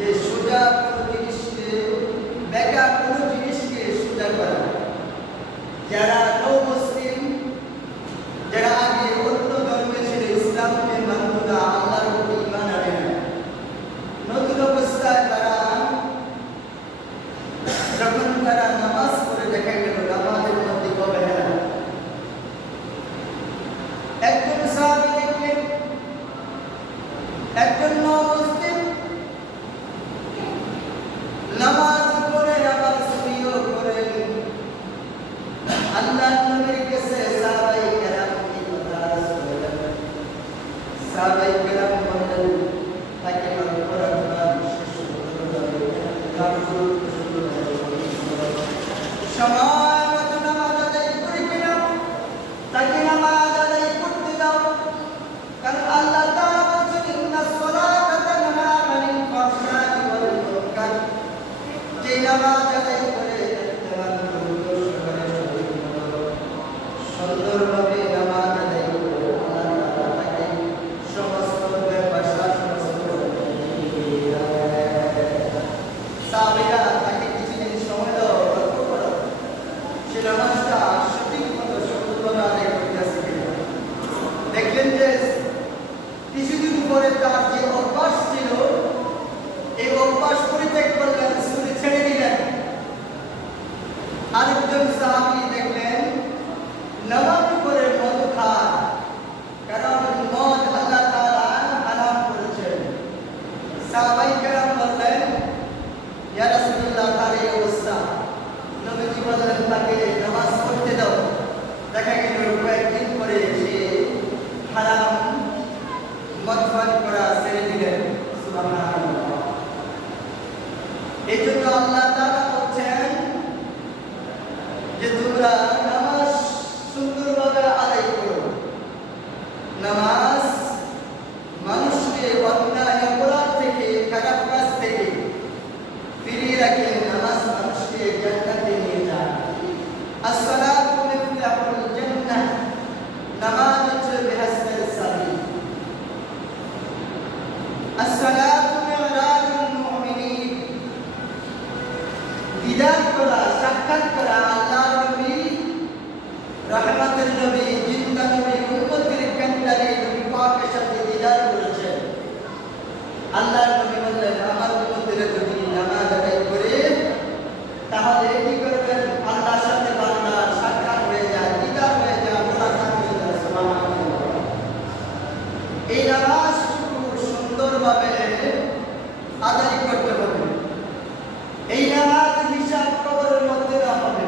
যে সোজা কোনো জিনিসকে বেকা কোনো জিনিসকে সোজা করা। যারা নৌ মুসলিম, যারা আগে অন্য ধর্মে ছিল, ইসলামকে মানত না, আল্লাহর প্রতি ঈমান আনে না, নতুন অবস্থায় তারা যখন তারা নামাজ পড়ে দেখা গেল নামাজের মধ্যে অবহেলা। একজন সাহাবী দেখলেন একজন নও-মুসলিম নামাজ পড়ে আবার চুরিও করেন। আল্লাহর নবীর কাছে সাহাবায়ে কেরাম এই কথা শুনলেন। সাহাবায়ে কেরাম বললেন, তাকে পড়াশোনা শেষ করতে হবে, সময় মতো নামাজ আদায় করে দিলাম, তাকে নামাজ আদায় করতে দাও। কারণ আল্লাহ তাআলা বলেছেন, ইন্নাস সালাতা তানহা আনিল ফাহশাই ওয়াল মুনকার। যে নামাজ আদায় করে সুন্দরভাবে নামাজ আদায় করে আল্লাহ তাআলা তাকে সমস্ত ব্যাপার শাসন করে। সাহাবীরা তাকে কিছুদিন সময় দাও, লক্ষ্য করো সে নামাজটা সঠিক মতো সুন্দরভাবে আদায় করতেছে কিনা। দেখলেন যে কিছুদিন পরে তার যে অভ্যাস ছিল, এই অভ্যাস পরিত্যাগ করলেন, চুরি ছেড়ে দিলেন। আরেকজন সাহাবী দেখলেন নামাজ পড়ে মদ খায়, কারণ মদ আল্লাহ তাআলা হারাম করেছেন। সাহাবায়ে কেরাম বললেন, ইয়া রাসূলুল্লাহ, তার এই অবস্থা। নবীজি বললেন, তাকে নামাজ পড়তে দাও। দেখা গেল কয়েকদিন পরে সে হারাম মদ পান করা ছেড়ে দিলেন। সুবহানাল্লাহ। এই জন্য আল্লাহ তাআলা বলছেন যে তোমরা নামাজ সুন্দরভাবে আদায় করো। নামাজ মানুষকে অন্যায় অপরাধ থেকে, খারাপ কাজ থেকে ফিরিয়ে রাখে। নামাজ মানুষকে জান্নাতে নিয়ে যায়। as-salatu miftahul জান্নাহ, নামাজ হচ্ছে বেহেশতের চাবি। as-salatu মি'রাজুল মুমিনিন, দিদার করা, সাক্ষাৎ করা। আল্লাহর নবী, রহমতের নবী, জিন্দা নবী, উম্মতের কান্ডারি নবী পাকের সাথে দিদার করেছেন। আল্লাহর নবী বললেন, আমার উম্মতেরা যদি নামাজ আদায় করে তাহলে কি করবেন? আল্লাহর সাথে বান্দার সাক্ষাৎ হয়ে যায়, দিদার হয়ে যায়, মোলাকাত হয়ে যায়। সুবহানাল্লাহ। এই নামাজ সুন্দরভাবে আদায় করতে হবে। এই নামাজ হিসাব কবরের মধ্যে না হবে।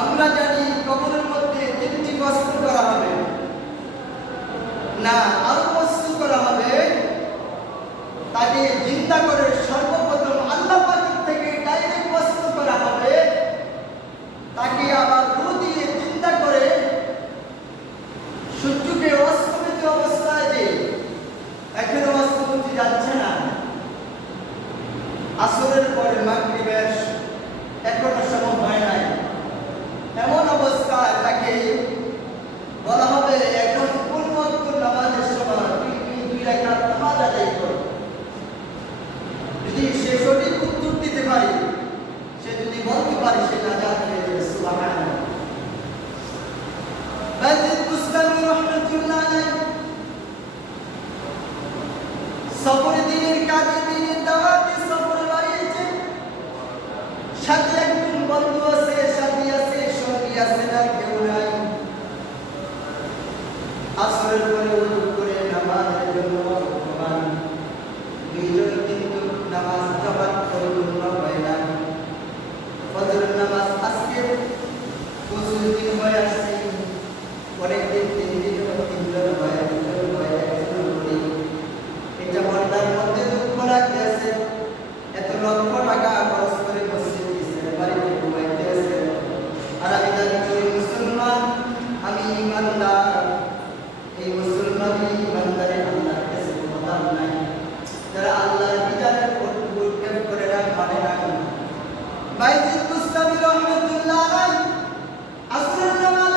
আমরা জানি কবরের মধ্যে 3টি বস্তু করা হবে না, আরো বস্তু করা হবে। তাকে চিন্তা করে সর্বপ্রথম আল্লাহ পাক থেকে ডাইরেক্ট বস্তু করা হবে। তাকে আবার রু দিয়ে চিন্তা করে সূর্যকে অস্তমিত অবস্থায় যে এখনো অস্তমিত যাচ্ছে না, আসরের পরে মাগরিবের এখনো সময় হয় নাই, এমন অবস্থায় তাকে বলা হবে, এখন কোন ওয়াক্ত নামাজের সময়, তুমি 2 রাকাত নামাজ আদায় করো। যদি সে সঠিক উত্তর দিতে পারে, সে যদি বলতে পারে, সে নাজাত পেয়ে যাবে। সুবহানাল্লাহ। বাইতুল বুস্তামি রাহমাতুল্লাহ আলাইহি সফরে দিনের কাজে, দিনের দাওয়াতে সফরে বাড়িয়েছে। সাথে একজন বন্ধু আছে, সাথী আছে, সঙ্গী আছে, না কেউ নাই। আসরের পরে ওযু করে নামাজের জন্য প্রস্তুত। দুইজন কিন্তু নামাজ জামাত পরিপূর্ণ হয় না। ফজরের নামাজ আজকে 25 দিন হয়ে আসছে, অনেকদিন 3 দিন, 3 জন হয়, 2 জন হয়, 1 জন করি। এটা মনটার মধ্যে দুঃখ লাগতেছে। এত লক্ষ টাকা খরচ করে মসজিদ দিয়েছে, বাড়িতে ঘুমাইতে আছে, আর আমি দাবি করি মুসলমান, আমি ইমানদার। এই মুসলমানই ইমানদারে আল্লাহর কাছে কোনো দাম নাই। যারা আল্লাহর বিধানের পরিত্যাগ করে না, মানে না। বাইতুল বুস্তামি রাহমাতুল্লাহ আলাইহি আসরের নামাজ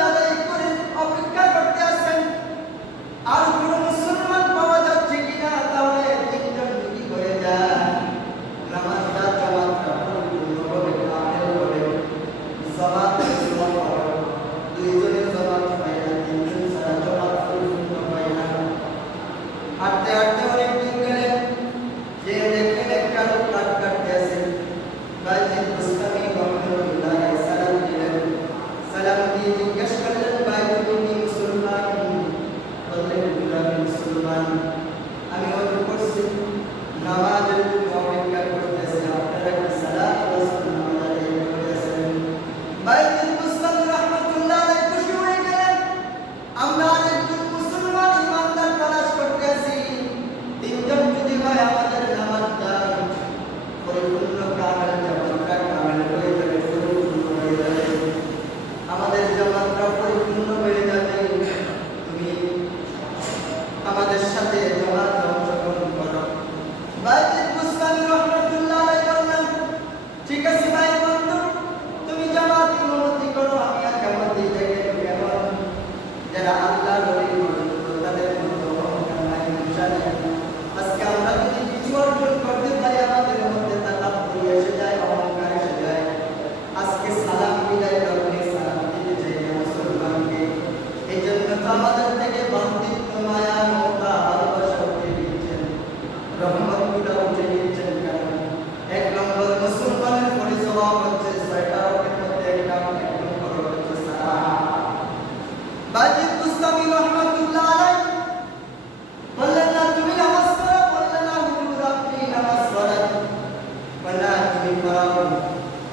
বলা তুমি পড়াও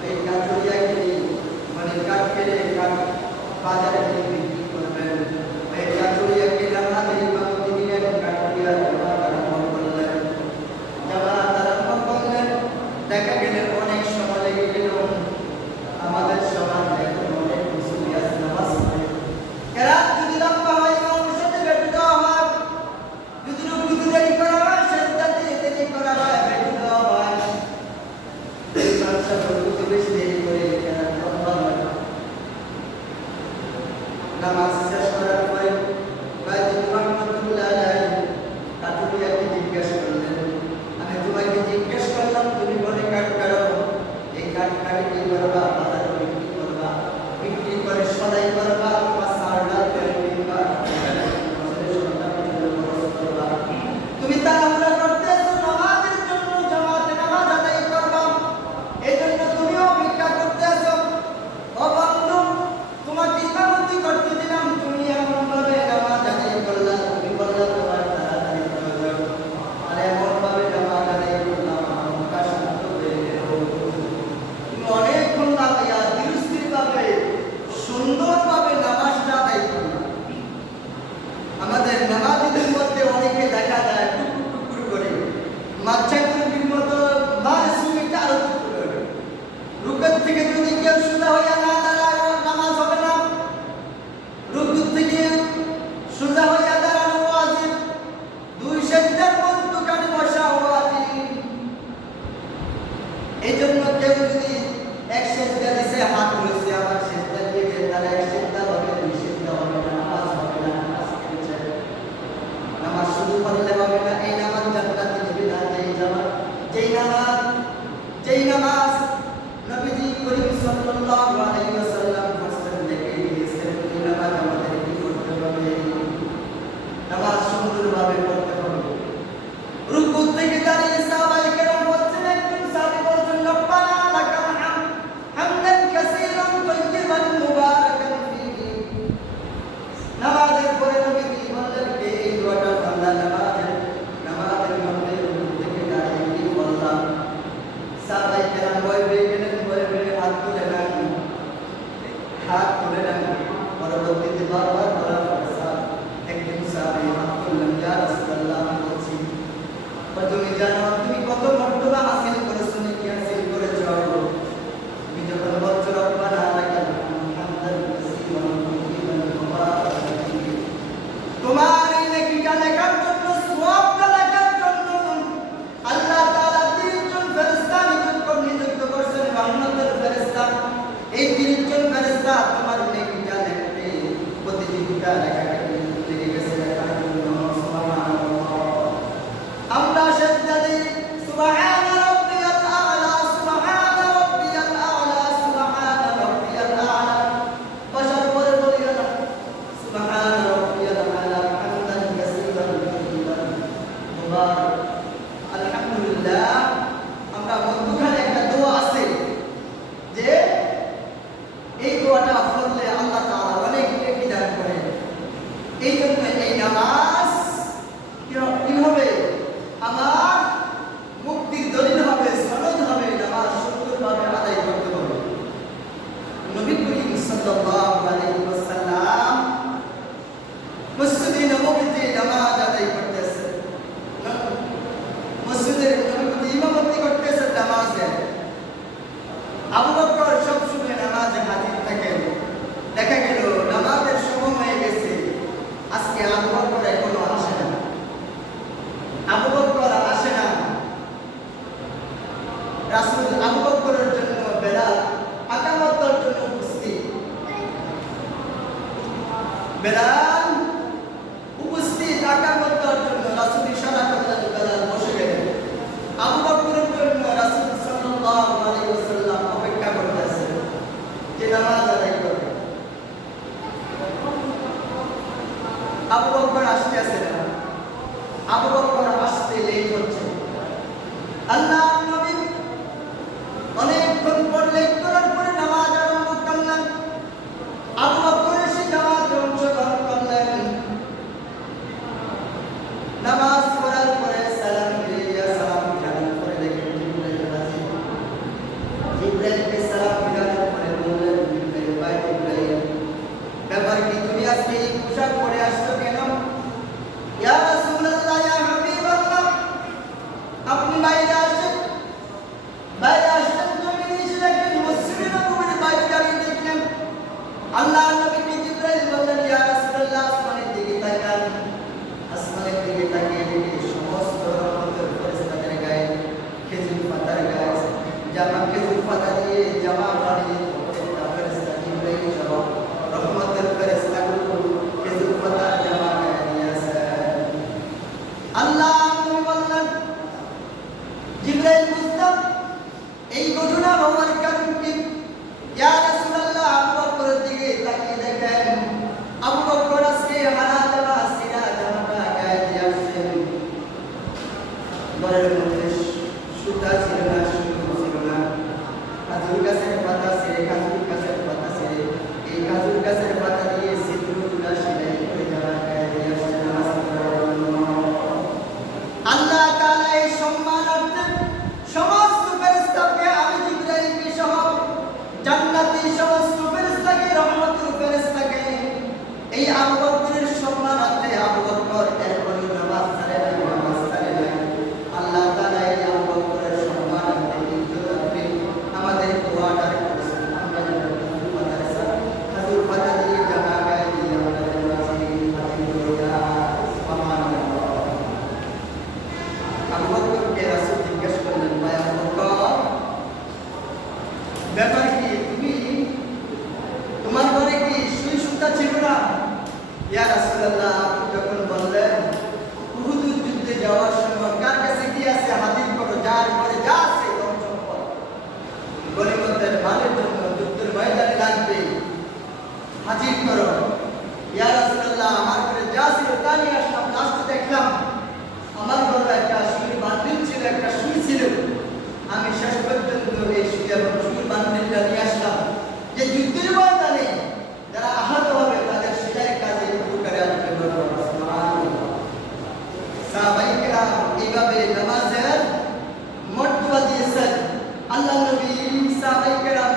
এই কাঠুরিয়া কিনে মানে কাঠ কেটে কাঠ বাজারে কিনে বিক্রি করবেন এই কাঠুরিয়া কিনে আমাদের ইমামতি দিলেন কাঠুরিয়া আরম্ভ করলেন জামাত আরম্ভ করলেন দেখা গেল অনেক সময় লেগে গেল আমাদের সমাজ এখন অনেক মুসলিম আছে নামাজ পড়ে কেরাত যদি লম্বা হয় ইমামের সাথে বেটে দেওয়া হয় যদি রুকুতে দেরি করা হয় সেজদাতে দেরি করা হয় বেটে দেওয়া হয় এই মানুষের রুকুতে বেশি দেরি করে কেরাত লম্বা হয় নামাজ শেষ করার পরে বাইতুল রহমাতুল্লাহ আলাইহি কাঠুরিয়াকে জিজ্ঞাসা করলেন আমি তোমাকে জিজ্ঞেস করলাম তুমি বলে কাঠ কাটো এই কাঠ কাটে কি করবা বাজারে বিক্রি করবা বিক্রি করে সদাই করবা তোমার সারডা তেল কিনবা তুমি তাড়াহুড়া করতেছো নামাজের জন্য জামাতে নামাজ আদায় করবা এই জন্য তুমিও ভিক্ষা করতেছো ও বন্ধু তোমাকে ইমামতি করতে দিলাম তুমি এমন ভাবে নামাজ আদায় করলা তুমি বললা তোমার তাড়াতাড়ি প্রয়োজন আর এমন ভাবে নামাজ আদায় করলাম আমার শান্ত হয়ে গেল তুমি অনেকক্ষণ লাগাইয়া ধীরস্থির ভাবে সুন্দরভাবে নামাজটা আদায় করলা আমাদের নামাজীদের মধ্যে অনেকে দেখা যায় টুকুর টুকুর করে মাঝখান টুকুর মতো মাসুমিটা আরো টুকুর করে রুকুর থেকে যদি কেউ সোজা হইয়া না দাঁড়ায় নামাজ হবে না রুকুর থেকে সোজা হইয়া দাঁড়ানো ওয়াজিব দুই সেজদার মধ্যখানে বসা ওয়াজিব এই জন্য কেউ যদি এক সেজদা দিছে হাত রয়েছে আবার সেজদা দিয়ে গেলে তাহলে এক সেজদা হবে দুই সেজদা হবে না নামাজ হবে না নামাজ হচ্ছে নামাজ শুরু করলে হবে না এই নামাজ জান্নাতে নেবে না যেই নামাজ নবীজি করিম সাল্লাল্লাহু আলাইহি ওয়াসাল্লাম ফরজ দেখে দিয়েছেন এই নামাজ আমাদের কি করতে হবে নামাজ সুন্দরভাবে পড়তে হবে রুকু থেকে দাঁড়িয়ে সাহাবায়ে কেরাম বলছেন একজন সাহাবী বলছেন রব্বানা লাকাল হামদ হামদান কাসীরান তাইয়িবান মুবারাকান ফীহি নামাজের পরে নবীজি বললেন কে এই দোয়াটা বান্দা নামাজের মধ্যে রুকু থেকে দাঁড়িয়ে কি বললাম সাহাবায়ে কেরাম ভয় পেয়ে গেলেন ভয় পেয়ে হাত তুলে নেন পরবর্তীতে বারবার বলার পর একদিন সাহাবী হাত তুললেন ইয়া রাসূলুল্লাহ আমি বলছি তুমি জানো তুমি কত মর্তবা হাসিল করেছো নাকি হাসিল করেছো তুমি যখন বলছো রব্বানা লাকাল হামদু কাসীরান তাইয়িবান মুবারাকান ফীহি তোমার এই নেকিটা লেখার জন্য সওয়াবটা লেখার জন্য আল্লাহ তাআলা 30 জন ফেরেশতা নিযুক্ত করেছেন রহমতের ফেরেশতা এই 30 জন ফেরেশতা তোমার নেকিটা লিখতে প্রতিযোগিতা লেগে গেছে লেখার জন্য সুবহানাল্লাহ আমরা সেজদা দিই সুবহান রাব্বিয়াল আ'লা সুবহান রাব্বিয়াল আ'লা সুবহান রাব্বিয়াল আ'লা বসার পরে বলি না সুবহান রাব্বিয়াল আ'লা হামদান কাসীরান তাইয়িবান মুবারাক আলহামদুলিল্লাহ আমরা মধ্যখানে একটা দোয়া আছে যে এই দোয়াটা পড়লে আল্লাহ তাআলা অনেক নেকি দান করেন এই জন্য এই নামাজ কি হবে আমার মুক্তির দলিল হবে সনদ হবে নামাজ সুন্দরভাবে আদায় করতে হবে নবী করিম সাল্লাল্লাহু আলাইহি ওয়াসাল্লাম মসজিদে নববীতে নামাজ আদায় করতেছেন মসজিদে নববীতে ইমামতি করতেছেন নামাজে আবু বকর সব সময় নামাজে হাজির থাকেন দেখা গেল নামাজের সময় হয়ে গেছে আজকে আবু বকর এখনো আসে না আবু বকর আসে না রাসূল আবু বকরের জন্য বেলাল আকামতের জন্য উপস্থিত বেলাল উপস্থিত আকামতের জন্য রাসূল ইশারা করলেন বেলাল বসে গেলেন আবু বকরের জন্য রাসূল সাল্লাল্লাহু আলাইহি ওয়াসাল্লাম অপেক্ষা করতেছেন যে নামাজ আদায় করবে আবু বকর আসতেছে না আবু বকর আসতে লেট হচ্ছে আল্লাহর নবী অনেকক্ষণ পর লেট করার পরে নামাজ আরম্ভ করলেন আবু বকর এসে নামাজে অংশগ্রহণ করলেন ফেরেশতার গায়ে জামা খেজুর পাতা দিয়ে জামা বানিয়ে প্রত্যেকটা ফেরেশতা জিবরাইল সহ রহমতের ফেরেশতাগুলো খেজুর পাতা জামা গায়ে নিয়ে আসেন। আল্লাহ নবী বললেন, জিবরাইল বুঝলাম এই ঘটনা হওয়ার কারণ কি? ইয়া রাসূলুল্লাহ, আবু বকরের দিকে তাকিয়ে দেখেন, আবু বকর আজকে হারা জামা সিরা জামাটা গায়ে দিয়ে আসছেন। ঘরের মধ্যে সুতা ছিল না, সুতো ছিল না, খাজুর গাছের পাতা ছিঁড়ে খাজুর গাছের পাতা ছিঁড়ে এই খাজুর গাছের পাতা দিয়ে ছিদ্রগুলা সেলাই করে জামা গায়ে দিয়ে আসছেন। আল্লাহ তাআলা এই সম্মানার্থে সমস্ত ফেরেশতাকে, আমি জিবরাইলকে সহ জান্নাতি সমস্ত ফেরেশতাকে, রহমতের ফেরেশতাকে এই আবু বকরের সম্মানার্থে, আবু বকর এরপরে নামাজ ছাড়ে না, নামাজ ছাড়ে না। আল্লাহ তাআলা এই আবু বকরের সম্মানার্থে ইজ্জতার্থে আমাদের দোয়াটার করেছেন। আমরা যেন খাজুর পাতা দিয়ে জামা গায়ে দিয়ে আমরা যেন হাজির হয়ে যাই। সুবহানাল্লাহ। আবু বকরকে রাসূল জিজ্ঞেস করলেন, ভাই আবু বকর, ব্যাপার কি? তোমার ঘরে কি সুই সুতা ছিল না? ইয়া রাসূলুল্লাহ, আপনি যখন বললেন উহুদ যুদ্ধে যাওয়ার সময় কার কাছে কি আছে হাজির করো, যার ঘরে যা আছে ধন সম্পদ গনিমতের মালের জন্য যুদ্ধের ময়দানে লাগবে, হাজির করো। ইয়া রাসূলুল্লাহ, আমার ঘরে যা ছিল তা নিয়ে আসলাম। লাস্টে দেখলাম আমার ঘরে একটা সুই বান্ডিল ছিল, একটা সুই ছিল। আমি শেষ পর্যন্ত এই সুই এবং সুই বান্ডিলটা নিয়ে আসলাম, যে যুদ্ধের ময়দানে যারা আহত হবে তাদের সেলাই কাজে উপকারে আসবে। সাহাবায়ে কেরাম এইভাবে নামাজের মর্তবা দিয়েছেন। আল্লাহ নবী সাহাবায়ে কেরাম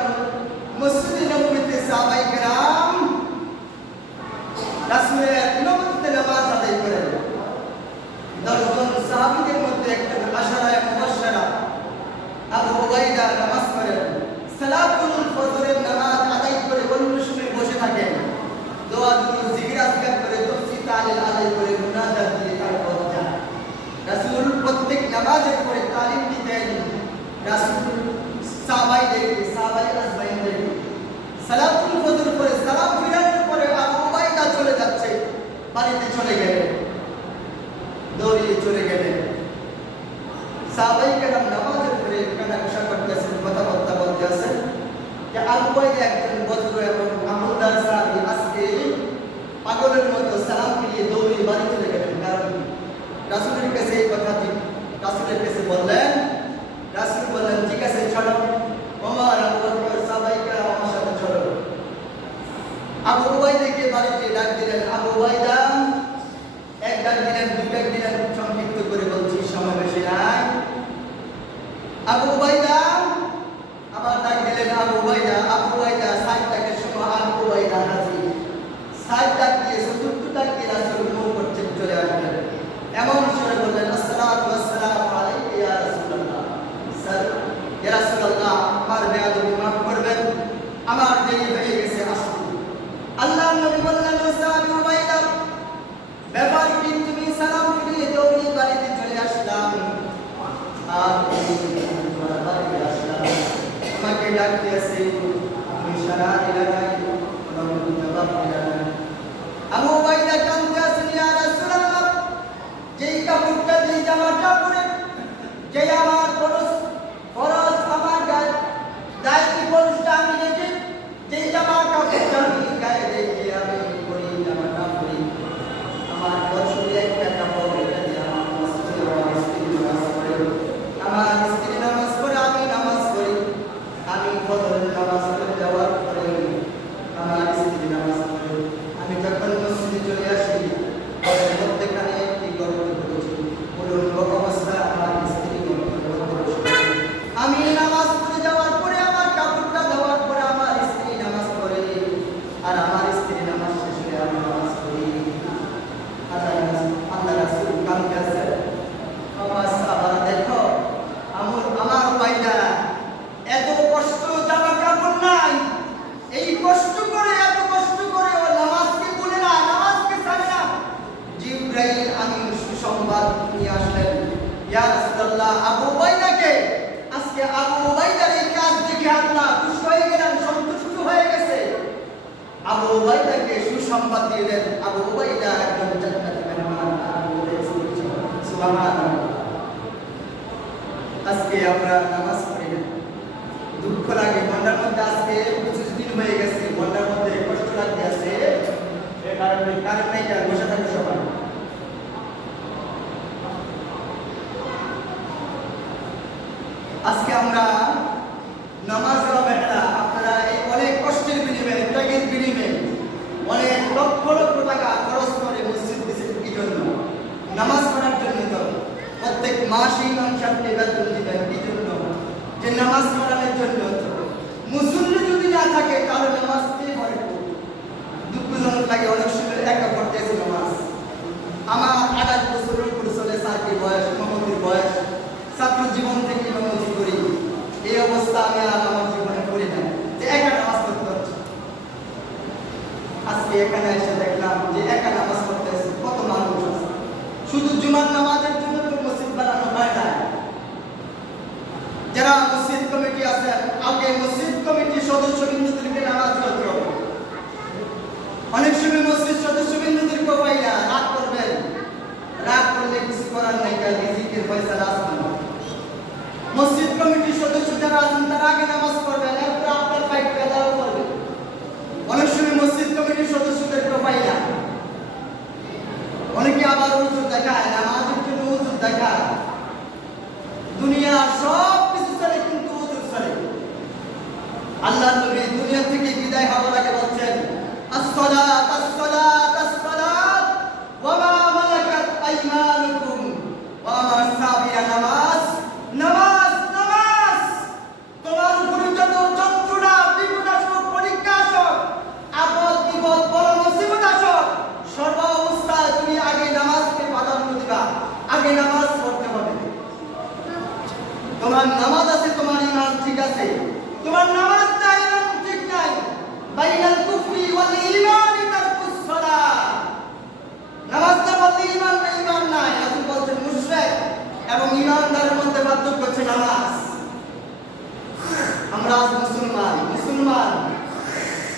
মসজিদে নববীতে সাহাবায়ে কেরাম রাসূলের ইমামতিতে নামাজ আদায় করেন। 10 জন সাহাবীদের মধ্যে একজন আশারায়ে মুবাশশারা আবু উবাইদা নামাজ পড়েন। সালাতুল ফজরের নামাজ আদায় করে অন্য সময় বসে থাকেন, দোয়া দুরূদ জিকির আজকার করে তাফসীর তালিল আদায় করে মুনাজাত দিয়ে তারপর যান। রাসূল প্রত্যেক নামাজের পরে তালিম দিতেন রাসূল সাহাবাইদেরকে, সাহাবায়ে আজমাইনদেরকে। সালাতুল ফজর পরে সালাম ফিরানোর পরে আবু উবাইদা চলে যাচ্ছে, বাড়িতে চলে গেলেন, দৌড়িয়ে চলে গেলেন। সাহাবায়ে কেরাম নামাজের পরে কানাঘুষা করতেছেন, কথাবার্তা বলতেছেন যে আবু উবাইদা একজন বজ্র এবং আমলদার সাহাবী, আজকে পাগলের মতো সালাম ফিরিয়ে দৌড়িয়ে বাড়ি চলে গেলেন। কারণ রাসূলের কাছে এই কথাটি রাসূলের কাছে বললেন। রাসূল বললেন, ঠিক আছে চলো, ওমর, আবু বকর, সাহাবায়ে কেরাম আমার সাথে চলো। আবু উবাইদাকে বাড়িতে ডাক দিলেন। আবু উবাইদা এক ডাক দিলেন, দুই ডাক দিলেন, সংক্ষিপ্ত করে বলছি, সময় বেশি নাই। আবু উবাইদা আবার ডাক দিলেন, আবু উবাইদা, আবু উবাইদা। 60 ডাকের সময় আবু উবাইদা হাজির। 60 ডাক দিয়ে চতুর্থ ডাক দিয়ে রাসূল মুখ করছেন, চলে আসলেন। এমন সুরে বললেন, আসসালাতু ওয়াসসালামু আলাইকা ইয়া রাসূলুল্লাহ। স্যার, ইয়া রাসূলুল্লাহ, আমার বেয়াদবি মাফ করবেন, আমার দেরি হয়ে গেছে, আসুন। আল্লাহর নবী বললেন, আবু উবাইদা, ব্যাপার কি? তুমি সালাম ফিরিয়ে দৌড়িয়ে বাড়িতে চলে আসলাম, আর তোমার বাড়িতে আসলাম, আমাকে ডাকতে আসে, তুমি সারা দিলা নাই, কোনো জবাব দিলা নাই। আবু উবাইদা কাঁদতে আছেন, ইয়া রাসূলুল্লাহ, যেই কাপড়টা, যেই জামাটা পরে, যেই আমার ফরজ আমার গায়ে দায়িত্ব পরশটা আমি রেখে, যেই জামা কাপড়টা আমি গায়ে রেখে আমি পরি, জামাটা পরি, আমার বছরে একটা কাপড়, এটা দিয়ে আমার মসজিদে আমার স্ত্রী নামাজ পড়ে, আমার স্ত্রী নামাজ পড়ে, আমি নামাজ পড়ি। আমি ফজরের নামাজ পড়ে যাওয়ার পরে আমার স্ত্রী নামাজ পড়ে। আমি যখন মসজিদে চলে আসি, ঘরের মধ্যেখানে একটি গর্ত করেছি, উলঙ্গ অবস্থা আমার স্ত্রী গর্তের মধ্যে বসে আবু উবাইদার এই কাজ দেখে আল্লাহ খুশি হয়ে গেলেন, সন্তুষ্ট হয়ে গেছে। আবু উবাইদাকে সুসংবাদ দিয়ে দেন, আবু উবাইদা একজন জান্নাতি মেহমান। সুবহানাল্লাহ। আজকে আমরা নামাজ পড়ি না, দুঃখ লাগে মনের মধ্যে। আজকে 25 দিন হয়ে গেছে, মনের মধ্যে কষ্ট লাগতে আছে। এই কারণ নাই কেন বসে থাকবে সবাই। আজকে আমরা নামাজ মেহরা, আপনারা এই অনেক কষ্টের বিনিময়ে, ত্যাগের বিনিময়ে অনেক লক্ষ লক্ষ টাকা খরচ করে মসজিদ দিয়েছেন কি জন্য? নামাজ পড়ার জন্য। তো প্রত্যেক মাসে ইমাম সাহেবকে বেতন দিবেন কি জন্য? যে নামাজ পড়ানোর জন্য। মুসল্লি যদি না থাকে তাহলে নামাজ কে পড়ে? দুঃখজনক লাগে, অনেক সময় একা পড়তেছে নামাজ। আমার 28 বছরের উপর চলে সার্কি বয়স, ইমামতির বয়স, ছাত্র জীবন থেকে ইমামতি করি। এই অবস্থা আমি আর আমার জীবনে করি না যে একা নামাজ পড়তে হচ্ছে। আজকে এখানে এসে দেখলাম যে একা নামাজ পড়তেছে কত মানুষ আছে। শুধু জুমার নামাজের জন্য তো মসজিদ বানানো হয় না। যারা মসজিদ কমিটি আছেন, আগে মসজিদ কমিটির সদস্যবৃন্দদেরকে নামাজ পড়তে হবে। অনেক সময় মসজিদ সদস্যবৃন্দদেরকে পাই না, রাগ করবেন। রাগ করলে কিছু করার নাই, রিজিকের ফয়সালা আসবে না। মসজিদ কমিটির সদস্য যারা আছেন তারা আগে নামাজ পড়বেন, এরপর আপনার ফাইট পেদাও করবেন। অনেক সময় মসজিদ কমিটির সদস্যদেরকে পাই না। অনেকে আবার উজুর দেখায়, নামাজের জন্য উজুর দেখায়। দুনিয়া সব কিছু চলে কিন্তু উজুর চলে। আল্লাহ নবী দুনিয়া থেকে বিদায় হওয়ার আগে বলছেন, আসসালাত আসসালাত আসসালাত ওয়া মা মালাকাত আইমানুকুম ওয়া মা সাবিরা। নামাজ নামাজ নামাজ। তোমার উপরে যত যন্ত্রণা, বিপদ আসুক, পরীক্ষা আসুক, আপদ বিপদ, বড় মুসিবত আসুক, সর্ব অবস্থায় তুমি আগে নামাজকে প্রাধান্য দিবা। আগে নামাজ পড়তে হবে। তোমার নামাজ আছে, তোমার ঈমান ঠিক আছে। তোমার নামাজ নাই, ঈমান ঠিক নাই। বাইনাল কুফরি ওয়াল ঈমানি তারকুস সালাহ। নামাজ না পড়লে ঈমান নাই, ঈমান নাই। রাসূল বলেছেন মুশরিক এবং ঈমানদারের মধ্যে পার্থক্য হচ্ছে নামাজ। আমরা আজ মুসলমান,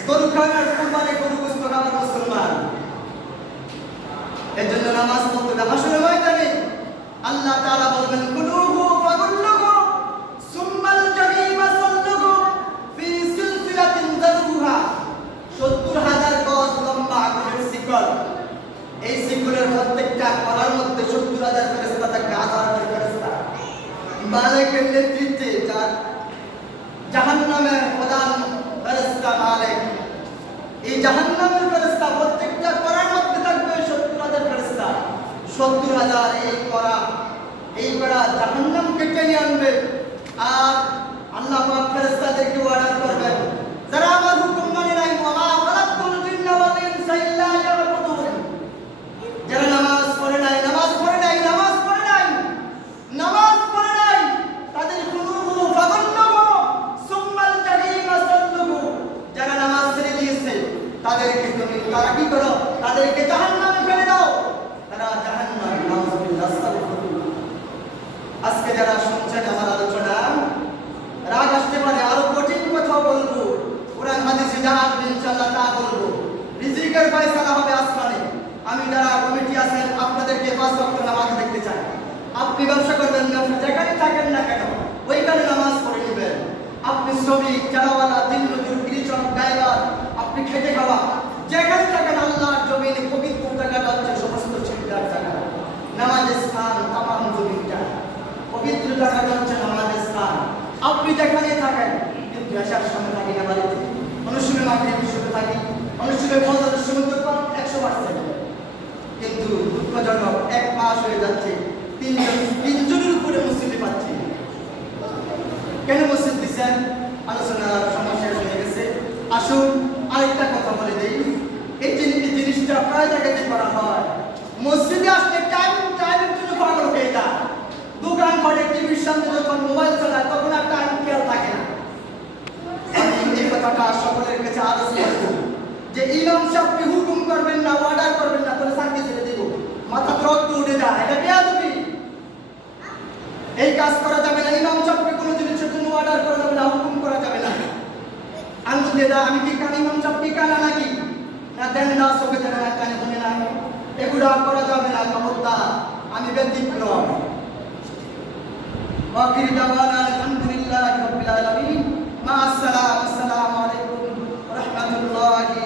গরু খাওয়ার কুরবানি, গরু গোশত খাওয়ার মুসলমান। এর জন্য নামাজ পড়তে হবে। হাসরের ময়দানে আল্লাহ তাআলা বলবেন, কুলুহু ফাগুল্লুহু সুম্মাল জাহিমা সাল্লুহু ফি সিলসিলাতিন যারুহা। 70,000 গজ লম্বা আগুনের শিকল। এই শিকলের প্রত্যেকটা কলার মধ্যে 70,000 ফেরেশতা থাকবে, 1000 ফেরেশতা। মালিকের নেতৃত্বে, যার জাহান্নামের প্রধান ফেরেশতা মালিক। এই জাহান্নামের ফেরেশতা প্রত্যেকটা কলার মধ্যে থাকবে 70,000 ফেরেশতা। 70,000 এই করা জাহান্নামকে টেনে আনবে। আর আল্লাহ পাক ফেরেশতাদেরকে অর্ডার করবেন, যারা আমার হুকুম মানে নাই, ওয়া মা খালাকতুল জিন্না ওয়াল ইনসা ইল্লা লিয়াবুদুন। যারা নামাজ পড়ে নাই, তাদের কুলুবু ফাগুল্লুহু সুম্মাল জাহিমা সাল্লুহু। যারা নামাজ ছেড়ে দিয়েছে তাদেরকে তুমি, তারা কি করো? তাদেরকে জাহান্নামে ফেলে দাও। তারা জাহান্নামে, নাউযুবিল্লাহ, আস্তাগফিরুল্লাহ। আজকে যারা শুনছেন আমার আলোচনা, রাগ আসতে পারে, আরো কঠিন কথা বলবো, কোরআন হাদিসে যা আসবে ইনশাআল্লাহ তা বলবো। রিজিকের ফয়সালা হবে আসমানে। আমি যারা কমিটি আছেন আপনাদেরকে 5 ওয়াক্ত নামাজ দেখতে চাই। আপনি ব্যবসা করবেন, ব্যবসা যেখানে থাকেন না কেন ওইখানে নামাজ পড়ে নেবেন। আপনি শ্রমিক, চালাওয়ালা, দিনমজুর, কৃষক, ড্রাইভার, আপনি খেটে খাওয়া, যেখানে থাকেন আল্লাহর জমিনে পবিত্র জায়গাটা হচ্ছে সমস্ত ছিটার জায়গা। নামাজের স্থান তামাম জমিনটা পবিত্র জায়গাটা হচ্ছে নামাজের স্থান। আপনি যেখানে থাকেন, কিন্তু আসার সময় থাকি না বাড়িতে, অনেক সময় মাগরিবের সময় থাকি, অনেক সময় ফজরের সময় তো 100%। কিন্তু দুঃখজনক 1 মাস হয়ে যাচ্ছে, তিনজনের উপরে মসজিদ পাচ্ছি। কেন মসজিদ দিচ্ছেন? আলোচনার সময় শেষ হয়ে গেছে। আসুন আরেকটা কথা বলে দিই। এই জিনিসটা প্রায় জায়গাতে করা হয়। মসজিদে আসলে টাইমের জন্য পাগল হয়ে যায়। দোকান করে, টিভির সামনে যখন মোবাইল চালায় তখন আর টাইম খেয়াল থাকে না। আমি এই কথাটা সকলের কাছে আরজ করব যে ইমাম সাহেবকে হুকুম করবেন না, অর্ডার করবেন না, তাহলে চাকরি ছেড়ে দেব। মাথা রক্ত উঠে যায়, এটা বেয়াদবি। এই কাজ করা যাবে না। ইমাম সাহেবকে কোনো জিনিসের জন্য দিয়ে দেয়, আমি কি কানি ইমাম সাহেব কি কানা নাকি, না দেন না চোখে দেন না কানে শুনে না, এগুলো করা যাবে না, খবরদার আমি ব্যতিক্রম। ওয়াকির দাওয়ানা আলহামদুলিল্লাহি রাব্বিল আলামিন, মা আসসালাম, আসসালামু আলাইকুম ওয়া রাহমাতুল্লাহি